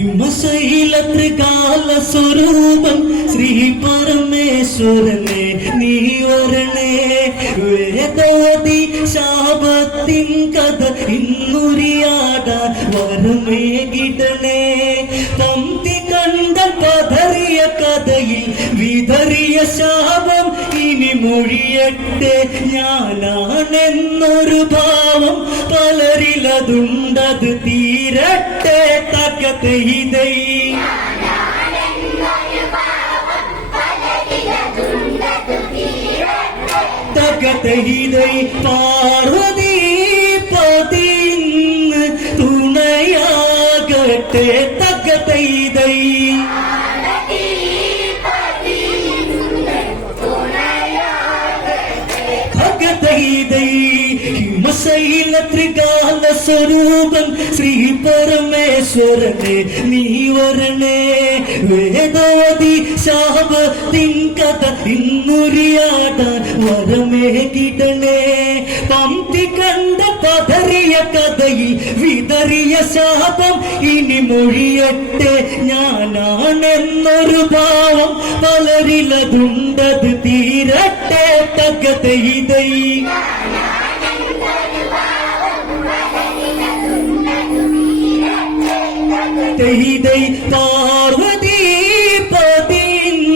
ഹിമശൈല ത്രികാല സ്വരൂപം ശ്രീ പരമേശ്വരനെ നീ വരണേ. വേദോതി ശാപത്തിൻ കഥ ഇന്നുരിയാട വരമേ കിടണേ പന്തി കണ്ട പതറിയ കഥയിൽ വിതറിയ ശാപം ഇനി മൊഴിയട്ടെ. ഞാനാണെന്നൊരു ഭാവം പലരിലതുണ്ടത് തീരട്ടെ. തകത്തെ ഇതൈ തകത്തെ ഇതൈ പാർവതി പതിന്ന് തുണയാകട്ടെ തകത്തെ. ഇതൈ ഭഗതൈതൈ ഹിമശൈല ത്രികാല സ്വരൂപം ശ്രീ പരമേശ്വരനെ നീ വരണേ. വേദവതി ശാപത്തിൻ കഥ ഇന്നുരിയാട വരമേ കിടണേ പമ്പി കണ്ട പതറിയ കഥയിൽ വിതറിയ ശാപം ഇനി മൊഴിയട്ടെ. ഞാനാണെന്നൊരു ഭാവം പലരിലതുണ്ടത് തീരട്ടെ തകതൈതൈ தெய்தை பார்வதி பதின்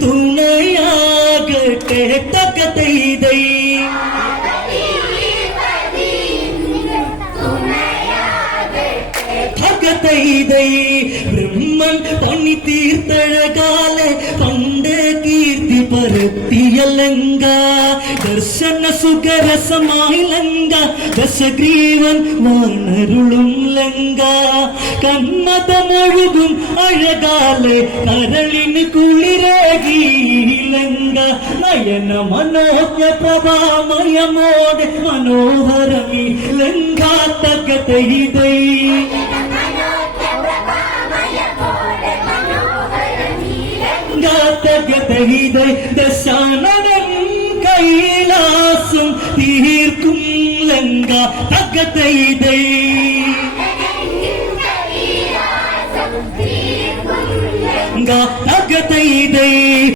துணையாக கேட்டக தெய்தை தைதை பிரம்மன் பண்ணி தீர்த்தழகால பண்ட கீ ലങ്ക ദർശന സുഖരസമായി ലങ്ക ദശഗ്രീവൻ വാണരുളും ലങ്ക. കന്നതമൊഴുകും അഴകാലെ കരളിന് കുളിരകി ലങ്ക. നയന മനോജ്ഞ പ്രഭാമയമോടെ മനോഹരമി ലങ്കാത്തകതൈതൈ ഗാതഗതഹിതൈ ദശാനനം കൈലാസം തീർക്കും ലങ്ക തകതൈതൈ ഗാതഗതൈതൈ